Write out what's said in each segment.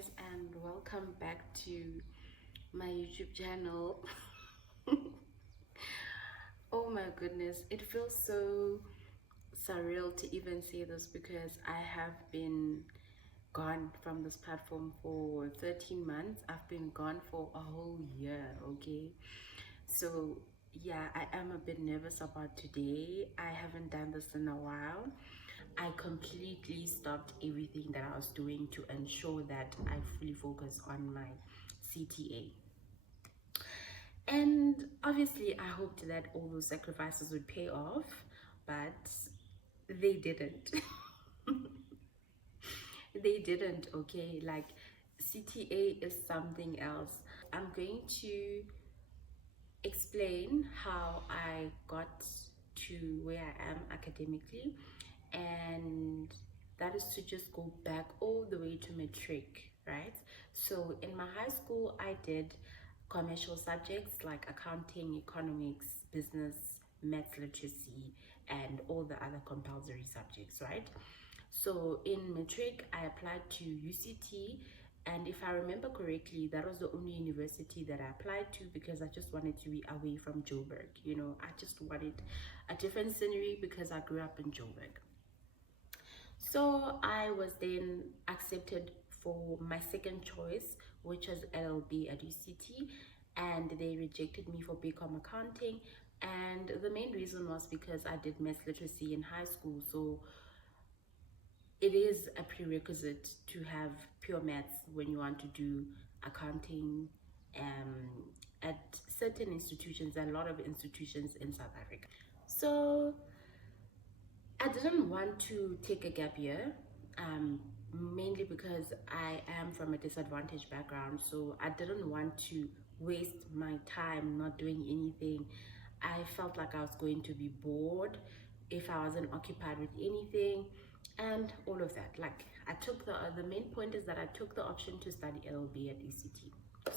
guys, and welcome back to my YouTube channel. Oh my goodness, it feels so surreal to even say this because I have been gone from this platform for 13 months. I've been gone for a whole year, okay? So yeah, I am a bit nervous about today. I haven't done this in a while. I completely stopped everything that I was doing to ensure that I fully focus on my CTA. And obviously, I hoped that all those sacrifices would pay off, but they didn't. They didn't, okay? Like, CTA is something else. I'm going to explain how I got to where I am academically, and that is to just go back all the way to matric, right? So in my high school, I did commercial subjects like accounting, economics, business, maths literacy, and all the other compulsory subjects, right? So in matric, I applied to UCT, and if I remember correctly, that was the only university that I applied to because I just wanted to be away from Joburg. You know, I just wanted a different scenery because I grew up in Joburg. So I was then accepted for my second choice, which was LLB at UCT, and they rejected me for BCom accounting. And the main reason was because I did math literacy in high school, so it is a prerequisite to have pure maths when you want to do accounting at certain institutions, a lot of institutions in South Africa. So I didn't want to take a gap year, mainly because I am from a disadvantaged background, so I didn't want to waste my time not doing anything. I felt like I was going to be bored if I wasn't occupied with anything, and all of that. Like, I took the main point is that I took the option to study LLB at UCT.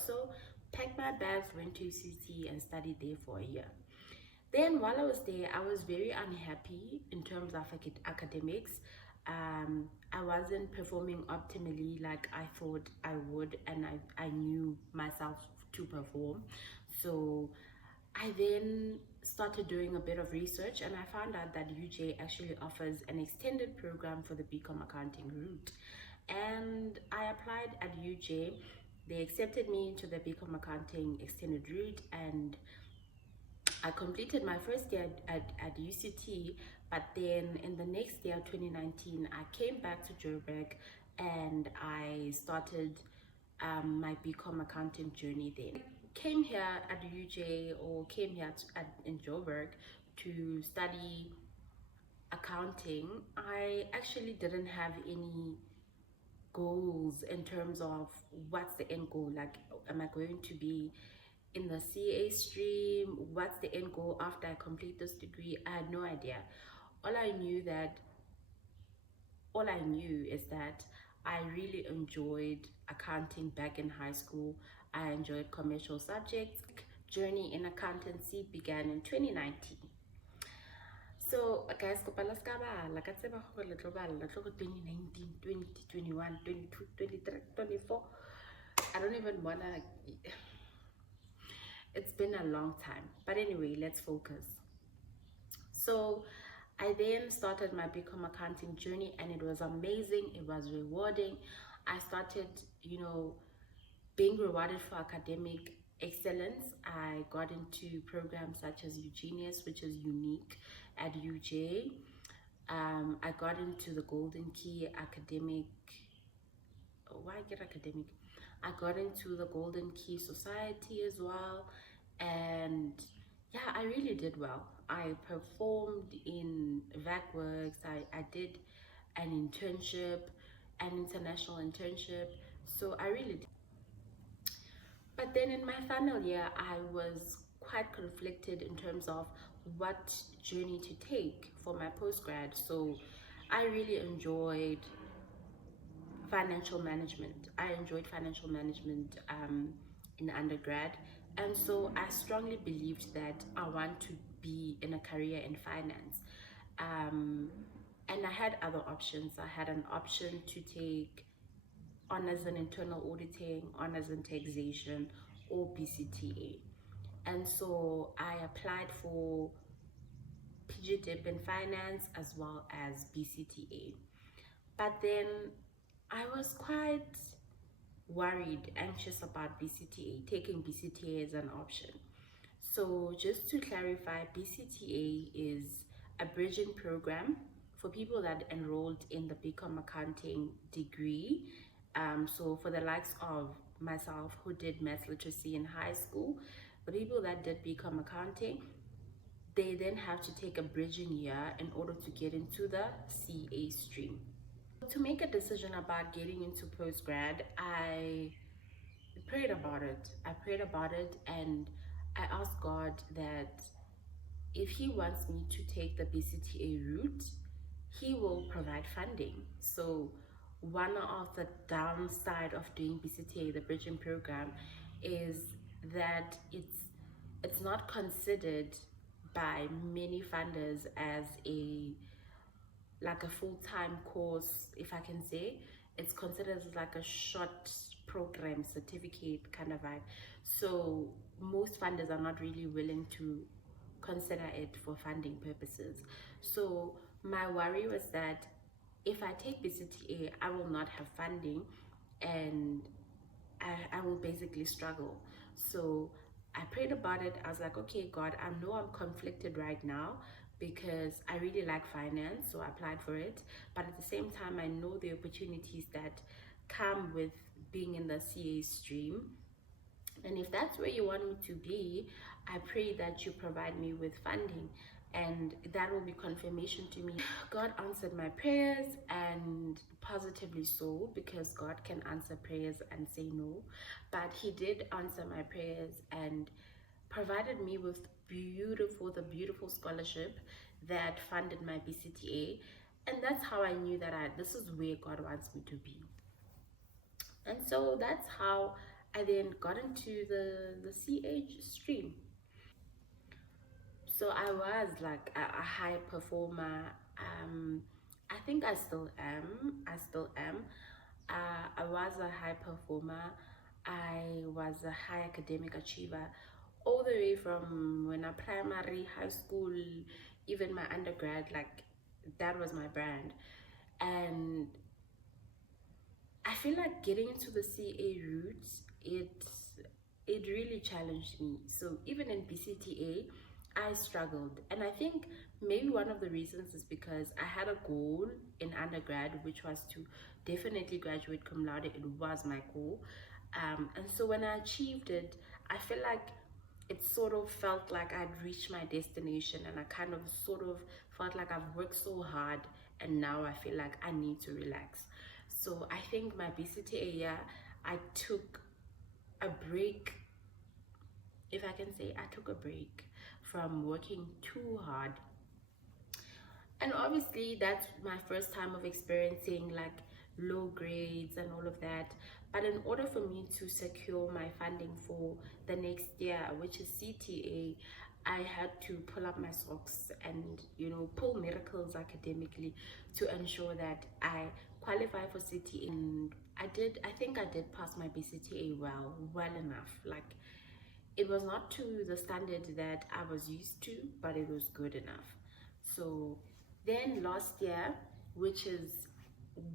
So packed my bags, went to UCT and studied there for a year. Then while I was there, I was very unhappy in terms of academics. I wasn't performing optimally like I thought I would, and I knew myself to perform. So I then started doing a bit of research, and I found out that UJ actually offers an extended program for the BCom accounting route. And I applied at UJ. They accepted me into the BCom accounting extended route, and I completed my first year at UCT, but then in the next year, 2019, I came back to Joburg and I started my BCom accounting journey there. Came here at UJ, or came here in Joburg to study accounting. I actually didn't have any goals in terms of what's the end goal. Like, am I going to be in the CA stream? What's the end goal after I complete this degree? I had no idea. All I knew is that I really enjoyed accounting back in high school. I enjoyed commercial subjects. Journey in accountancy began in 2019. So guys, like I said, 2019, 2021, 22, 23, 24. I don't even wanna. It's been a long time, but anyway, let's focus. So I then started my BCom accounting journey, and it was amazing. It was rewarding. I started, being rewarded for academic excellence. I got into programs such as Eugenius, which is unique at UJ. I got into the Golden Key academic. Why get academic? I got into the Golden Key Society as well, and yeah, I really did well. I performed in VacWorks. I did an internship, an international internship, so I really did. But then in my final year, I was quite conflicted in terms of what journey to take for my postgrad. So I really enjoyed financial management. I enjoyed financial management in undergrad, and so I strongly believed that I want to be in a career in finance. And I had other options. I had an option to take honors in internal auditing, honors in taxation, or BCTA. And so I applied for PGDA in finance as well as BCTA. But then I was quite worried, anxious about BCTA, taking BCTA as an option. So just to clarify, BCTA is a bridging program for people that enrolled in the BCom accounting degree. So for the likes of myself who did math literacy in high school, the people that did BCom accounting, they then have to take a bridging year in order to get into the CA stream. To make a decision about getting into postgrad, I prayed about it. I prayed about it and I asked God that if He wants me to take the BCTA route, He will provide funding. So one of the downside of doing BCTA, the bridging program, is that it's not considered by many funders as a full-time course, if I can say. It's considered as like a short program certificate kind of vibe. So most funders are not really willing to consider it for funding purposes. So my worry was that if I take BCTA, I will not have funding and I will basically struggle. So I prayed about it. I was like, okay, God, I know I'm conflicted right now because I really like finance, so I applied for it. But at the same time, I know the opportunities that come with being in the CA stream. And if that's where you want me to be, I pray that you provide me with funding, and that will be confirmation to me. God answered my prayers, and positively so, because God can answer prayers and say no. But He did answer my prayers and provided me with the beautiful scholarship that funded my BCTA. And that's how I knew that this is where God wants me to be. And so that's how I then got into the CH stream. So I was like a high performer. I think I still am. I was a high performer. I was a high academic achiever all the way from when I primary, high school, even my undergrad. Like that was my brand. And I feel like getting into the CA route, it really challenged me. So even in BCTA, I struggled. And I think maybe one of the reasons is because I had a goal in undergrad, which was to definitely graduate cum laude. It was my goal. And so when I achieved it, I feel like it sort of felt like I'd reached my destination, and I kind of sort of felt like I've worked so hard and now I feel like I need to relax. So I think my BCTA year, I took a break, if I can say. I took a break from working too hard. And obviously that's my first time of experiencing like low grades and all of that. But in order for me to secure my funding for the next year, which is CTA, I had to pull up my socks and pull miracles academically to ensure that I qualify for CTA. And I think I did pass my BCTA well enough. Like it was not to the standard that I was used to, but it was good enough. So then last year, which is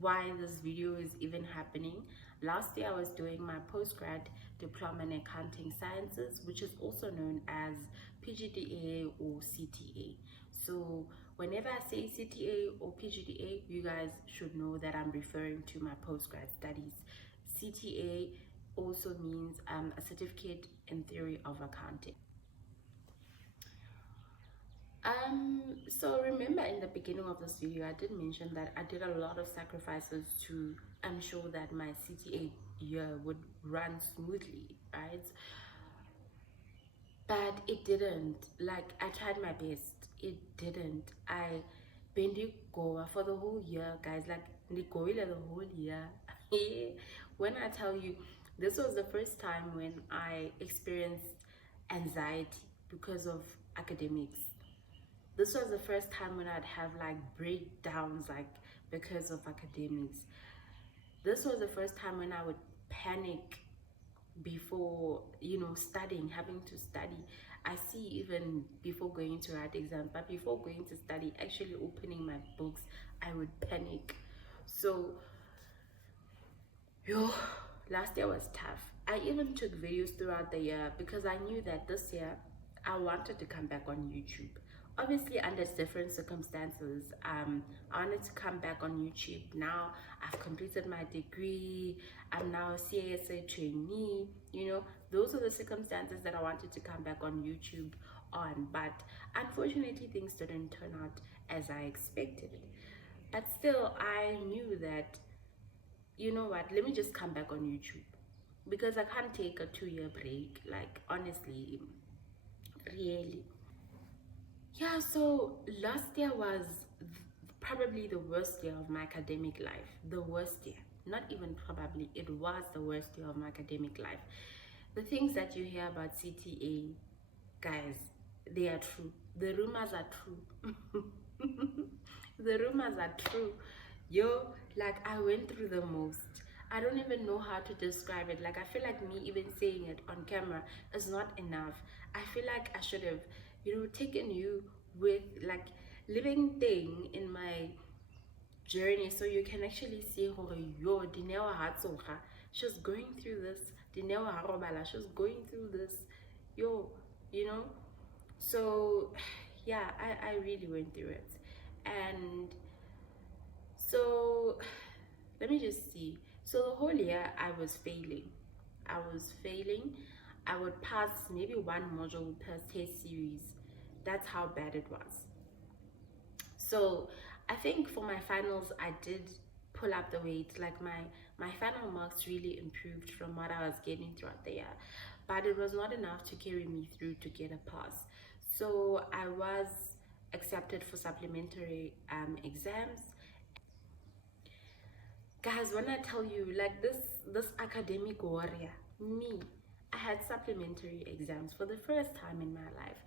why this video is even happening, last year I was doing my postgrad diploma in accounting sciences, which is also known as PGDA or CTA. So whenever I say CTA or PGDA, you guys should know that I'm referring to my postgrad studies. CTA also means a certificate in theory of accounting. So remember in the beginning of this video, I did mention that I did a lot of sacrifices to ensure that my CTA year would run smoothly, right? But it didn't. Like I tried my best, it didn't. I bendi goa for the whole year, guys. Like the whole year. When I tell you, this was the first time when I experienced anxiety because of academics. This was the first time when I'd have like breakdowns, like because of academics. this was the first time when I would panic before, you know, studying, having to study. I see even before going to write exams, but before going to study, actually opening my books, I would panic. So, yo, last year was tough. I even took videos throughout the year because I knew that this year I wanted to come back on YouTube. Obviously, under different circumstances, I wanted to come back on YouTube. Now I've completed my degree. I'm now a CASA trainee. You know, those are the circumstances that I wanted to come back on YouTube on. But unfortunately, things didn't turn out as I expected. But still, I knew that, you know what, let me just come back on YouTube because I can't take a 2-year break. Like, honestly, really. Yeah, so last year was probably the worst year of my academic life. The worst year. Not even probably, it was the worst year of my academic life. The things that you hear about CTA, guys, they are true. The rumors are true. The rumors are true. Yo, like, I went through the most. I don't even know how to describe it. Like, I feel like me even saying it on camera is not enough. I feel like I should have, you know, taken you with like living thing in my journey so you can actually see how yo Dineo Hatsoha. She's going through this. Dineo Harobala, she's going through this. Yo, you know? So yeah, I really went through it. And so let me just see. So the whole year I was failing. I was failing. I would pass maybe one module per test series. That's how bad it was. So I think for my finals I did pull up the weight. Like my final marks really improved from what I was getting throughout the year. But it was not enough to carry me through to get a pass. So I was accepted for supplementary exams. Guys, when I tell you, like, this academic warrior, me, I had supplementary exams for the first time in my life,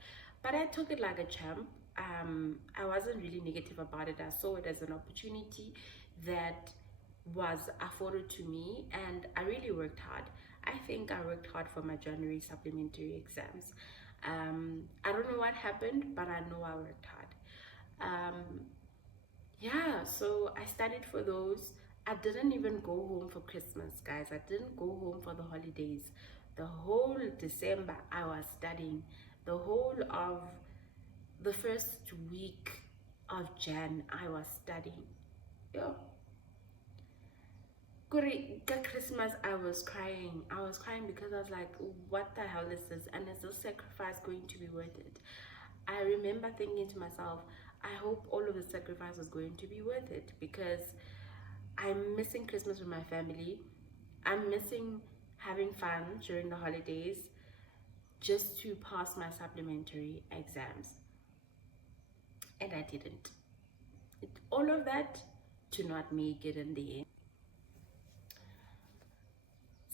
but I took it like a champ. I wasn't really negative about it. I saw it as an opportunity that was afforded to me, and I really worked hard. I think I worked hard for my January supplementary exams. I don't know what happened, but I know I worked hard. Yeah, so I studied for those. I didn't even go home for Christmas, guys. I didn't go home for the holidays. The whole December I was studying. The whole of the first week of Jan I was studying. Yo. Christmas I was crying. I was crying because I was like, what the hell is this? And is this sacrifice going to be worth it? I remember thinking to myself, I hope all of the sacrifice was going to be worth it because I'm missing Christmas with my family. I'm missing having fun during the holidays just to pass my supplementary exams. And I didn't. All of that to not make it in the end.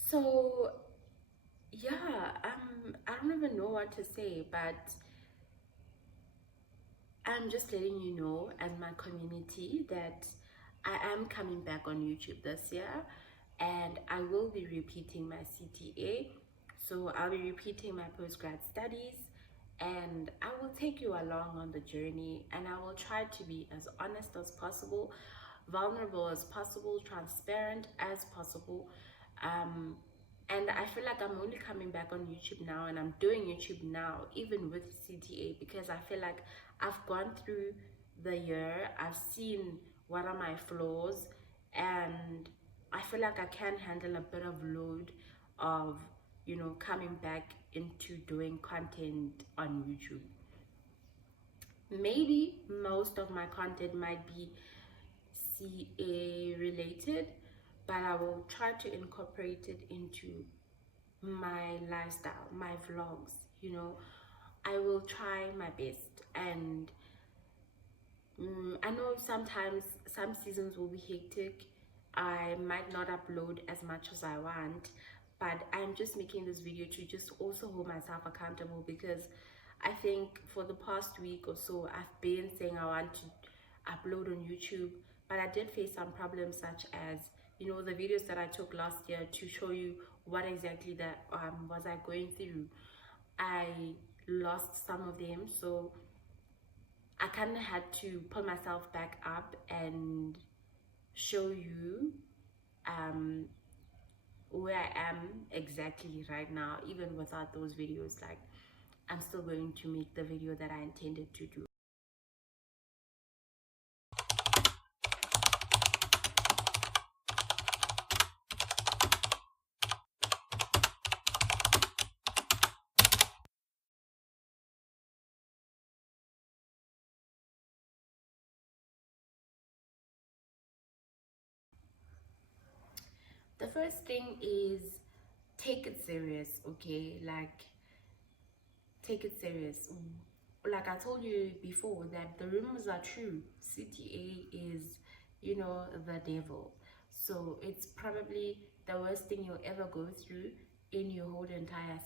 So yeah, I don't even know what to say, but I'm just letting you know as my community that I am coming back on YouTube this year and I will be repeating my CTA. So I'll be repeating my postgrad studies and I will take you along on the journey and I will try to be as honest as possible, vulnerable as possible, transparent as possible. And I feel like I'm only coming back on YouTube now and I'm doing YouTube now, even with CTA, because I feel like I've gone through the year, I've seen what are my flaws, and I feel like I can handle a bit of load of, you know, coming back into doing content on YouTube. Maybe most of my content might be CA related, but I will try to incorporate it into my lifestyle, my vlogs, you know. I will try my best and I know sometimes some seasons will be hectic. I might not upload as much as I want, but I'm just making this video to just also hold myself accountable because I think for the past week or so I've been saying I want to upload on YouTube, but I did face some problems such as you know, the videos that I took last year to show you what exactly that was I going through. I lost some of them, so I kind of had to pull myself back up and show you where I am exactly right now. Even without those videos, like, I'm still going to make the video that I intended to do. The first thing is take it serious, okay? Like, take it serious. Like I told you before, that the rumors are true. CTA is, you know, the devil. So it's probably the worst thing you'll ever go through in your whole entire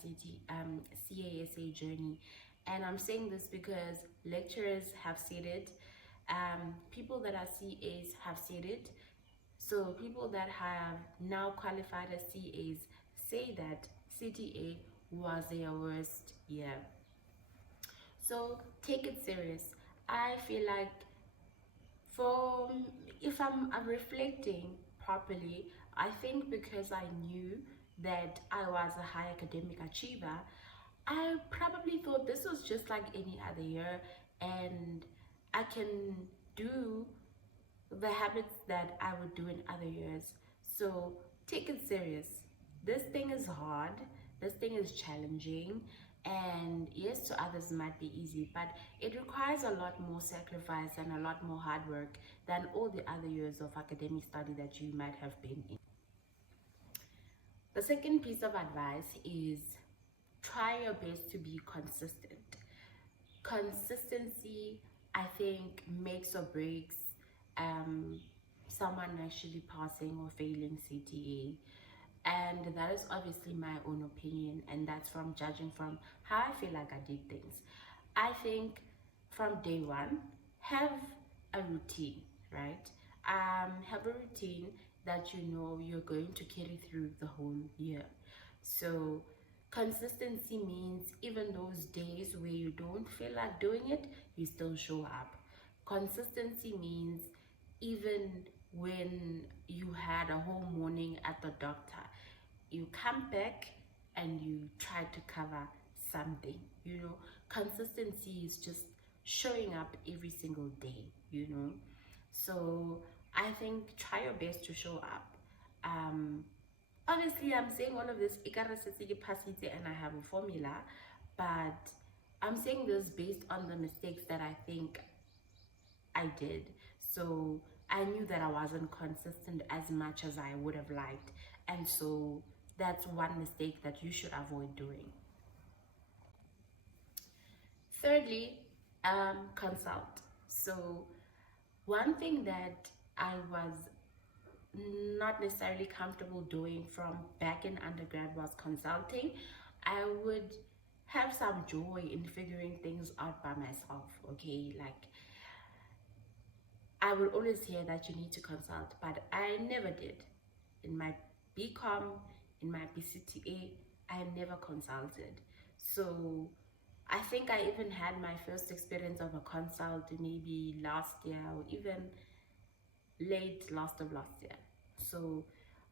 CASA journey. And I'm saying this because lecturers have said it, people that are CAs have said it. So people that have now qualified as CAs say that CTA was their worst year. So take it serious. I feel like, from if I'm reflecting properly, I think because I knew that I was a high academic achiever, I probably thought this was just like any other year, and I can do the habits that I would do in other years. So take it serious. This thing is hard, this thing is challenging, and yes, to others it might be easy, but it requires a lot more sacrifice and a lot more hard work than all the other years of academic study that you might have been in. The second piece of advice is try your best to be consistent. Consistency, I think, makes or breaks someone actually passing or failing CTA. And that is obviously my own opinion, and that's from judging from how I feel like I did things. I think from day one, have a routine, right? Have a routine that you know you're going to carry through the whole year. So consistency means even those days where you don't feel like doing it, you still show up. Consistency means even when you had a whole morning at the doctor, you come back and you try to cover something. You know, consistency is just showing up every single day, you know. So I think try your best to show up. Obviously I'm saying all of this and I have a formula, but I'm saying this based on the mistakes that I think I did. So I knew that I wasn't consistent as much as I would have liked, and so that's one mistake that you should avoid doing. Thirdly, consult. So one thing that I was not necessarily comfortable doing from back in undergrad was consulting. I would have some joy in figuring things out by myself, okay? Like, I would always hear that you need to consult, but I never did. In my BCom, in my BCTA, I never consulted. So I think I even had my first experience of a consult maybe last year, or even late last of last year. So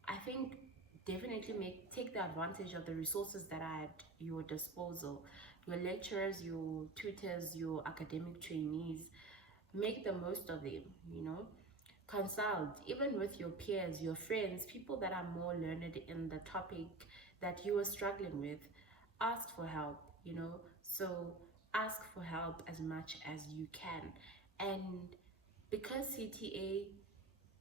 I think definitely take the advantage of the resources that are at your disposal. Your lecturers, your tutors, your academic trainees, make the most of them, you know. Consult even with your peers, your friends, people that are more learned in the topic that you are struggling with. Ask for help, you know. So ask for help as much as you can. And because CTA,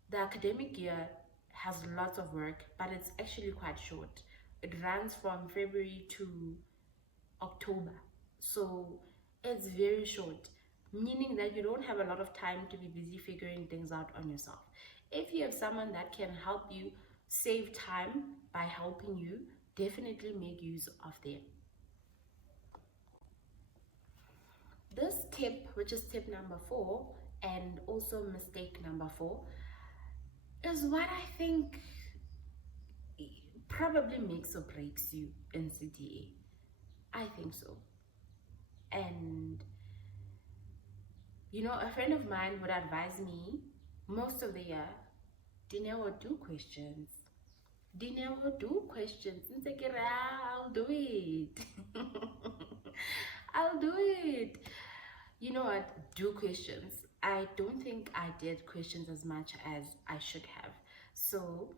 the academic year, has lots of work, but it's actually quite short. It runs from February to October. So it's very short, meaning that you don't have a lot of time to be busy figuring things out on yourself. If you have someone that can help you save time by helping you, definitely make use of them. This tip, which is tip number 4, and also mistake number 4, is what I think probably makes or breaks you in CTA. I think so. And a friend of mine would advise me most of the year, dinner or do questions. Dinner or do questions. I'll do it. I'll do it. You know what? Do questions. I don't think I did questions as much as I should have. So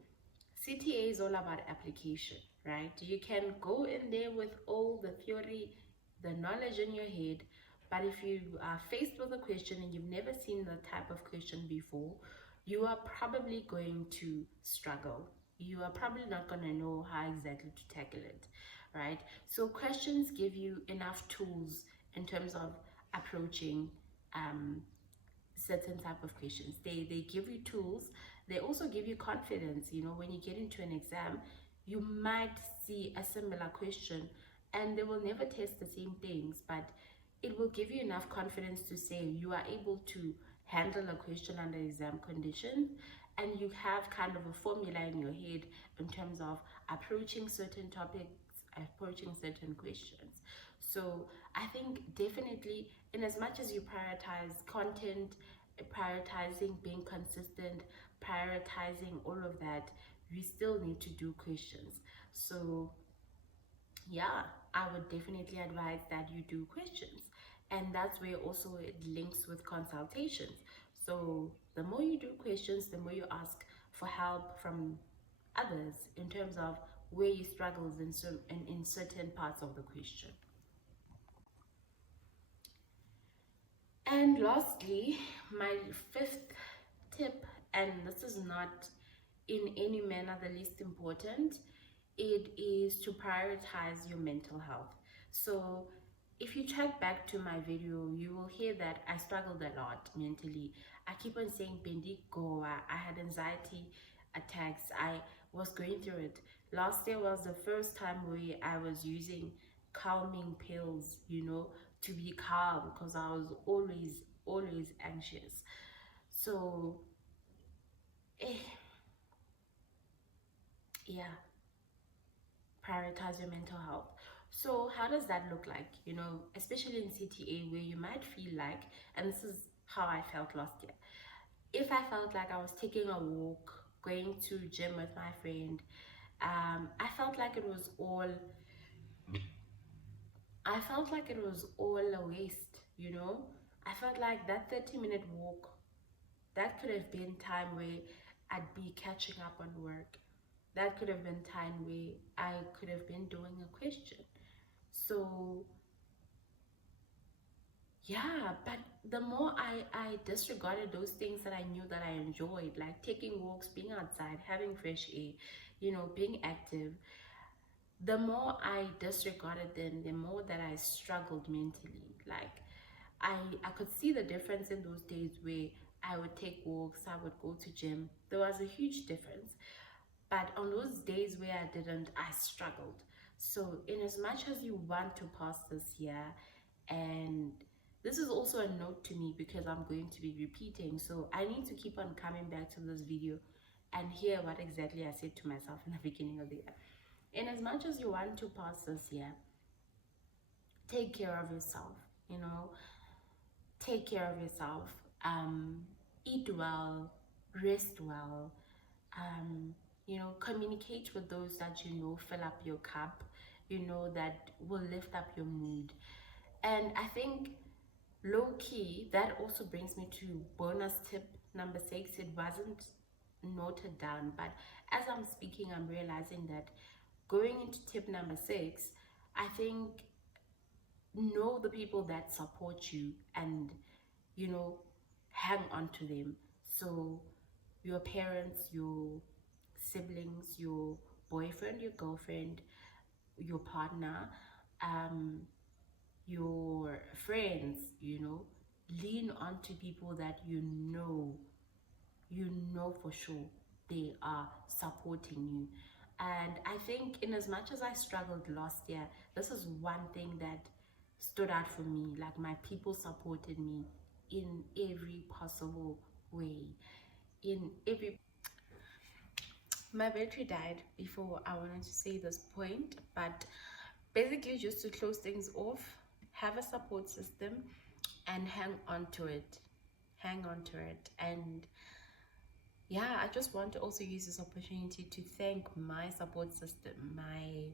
CTA is all about application, right? You can go in there with all the theory, the knowledge in your head, but if you are faced with a question and you've never seen the type of question before, you are probably going to struggle. You are probably not going to know how exactly to tackle it, right? So questions give you enough tools in terms of approaching certain type of questions. They give you tools. They also give you confidence. When you get into an exam, you might see a similar question and they will never test the same things, but it will give you enough confidence to say you are able to handle a question under exam conditions, and you have kind of a formula in your head in terms of approaching certain topics, approaching certain questions. So I think definitely, in as much as you prioritize content, prioritizing being consistent, prioritizing all of that, you still need to do questions. So yeah, I would definitely advise that you do questions. And that's where also it links with consultations. So the more you do questions, the more you ask for help from others in terms of where you struggled in certain parts of the question. And lastly, my fifth tip, and this is not in any manner the least important, it is to prioritize your mental health. So if you check back to my video, you will hear that I struggled a lot mentally. I keep on saying Bendi Goa. I had anxiety attacks. I was going through it. Last year was the first time where I was using calming pills, to be calm because I was always anxious. So yeah, prioritize your mental health. So how does that look like? Especially in CTA where you might feel like, and this is how I felt last year. If I felt like I was taking a walk, going to gym with my friend, I felt like it was all a waste. I felt like that 30-minute walk, that could have been time where I'd be catching up on work. That could have been time where I could have been doing a question. So yeah, but the more I disregarded those things that I knew that I enjoyed, like taking walks, being outside, having fresh air, being active, the more I disregarded them, the more that I struggled mentally. Like I could see the difference in those days where I would take walks, I would go to gym. There was a huge difference. But on those days where I didn't, I struggled. So in as much as you want to pass this year, and this is also a note to me because I'm going to be repeating, so I need to keep on coming back to this video and hear what exactly I said to myself in the beginning of the year. In as much as you want to pass this year, take care of yourself, take care of yourself, eat well, rest well, communicate with those that fill up your cup, that will lift up your mood. And I think low key, that also brings me to bonus tip number 6. It wasn't noted down, but as I'm speaking, I'm realizing that going into tip number 6, I think know the people that support you and hang on to them. So your parents, your siblings, your boyfriend, your girlfriend, your partner, your friends, lean on to people that for sure they are supporting you. And I think in as much as I struggled last year, this is one thing that stood out for me. Like my people supported me in every possible way. In every My battery died before I wanted to say this point, but basically just to close things off, have a support system and hang on to it. Hang on to it. And yeah, I just want to also use this opportunity to thank my support system, my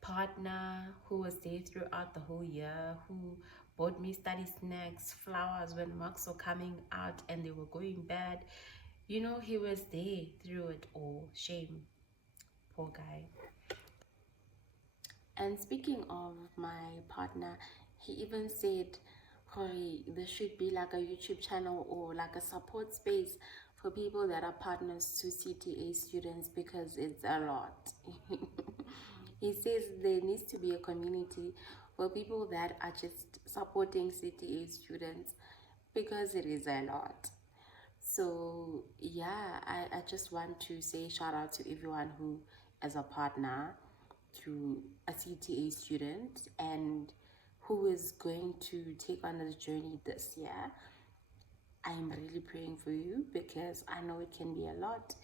partner who was there throughout the whole year, who bought me study snacks, flowers when marks were coming out and they were going bad. You know, he was there through it all. Shame, poor guy. And speaking of my partner, he even said, Hori, there should be like a YouTube channel or like a support space for people that are partners to CTA students because it's a lot. He says there needs to be a community for people that are just supporting CTA students because it is a lot. So yeah, I just want to say shout out to everyone who is a partner to a CTA student and who is going to take on this journey this year. I'm really praying for you because I know it can be a lot.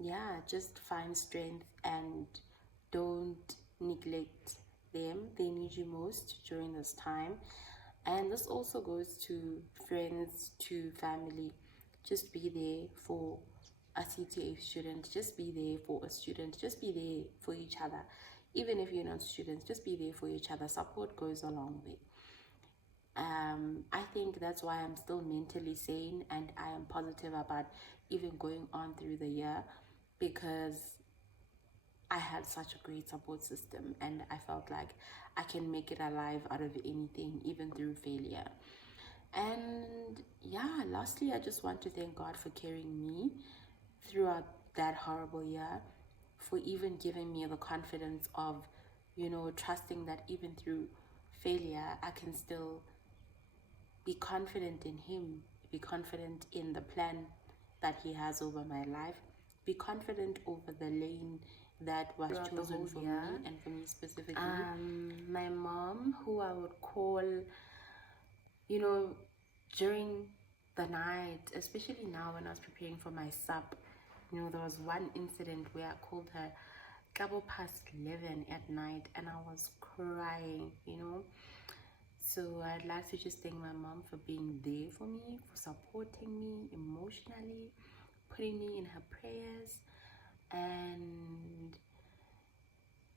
Yeah, just find strength and don't neglect them. They need you most during this time. And this also goes to friends, to family. Just be there for a CTA student. Just be there for a student. Just be there for each other. Even if you're not students, just be there for each other. Support goes a long way. I think that's why I'm still mentally sane and I am positive about even going on through the year because I had such a great support system and I felt like I can make it alive out of anything, even through failure. And yeah, lastly, I just want to thank God for carrying me throughout that horrible year, for even giving me the confidence of, you know, trusting that even through failure, I can still be confident in Him, be confident in the plan that He has over my life, be confident over the lane that was chosen for me and for me specifically. My mom, who I would call, you know, during the night, especially now when I was preparing for my sub, you know, there was one incident where I called her couple past 11 at night and I was crying, you know. So I'd like to just thank my mom for being there for me, for supporting me emotionally, putting me in her prayers, and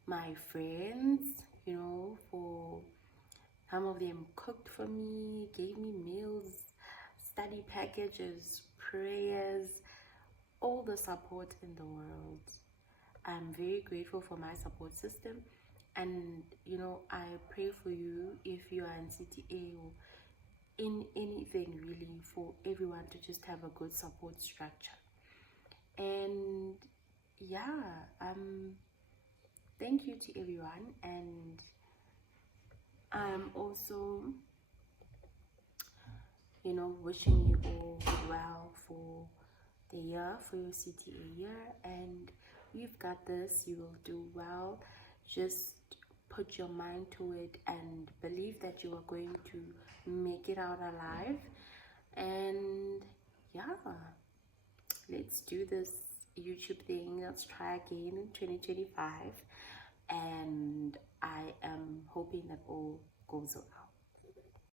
my friends, you know, for some of them cooked for me, gave me meals, study packages, prayers, all the support in the world. I'm very grateful for my support system. And, you know, I pray for you if you are in CTA or in anything really, for everyone to just have a good support structure. And yeah, thank you to everyone. And I'm also, you know, wishing you all well for the year, for your CTA year, and you've got this. You will do well. Just put your mind to it and believe that you are going to make it out alive. And yeah, let's do this YouTube thing. Let's try again in 2025, and I am hoping that all goes well.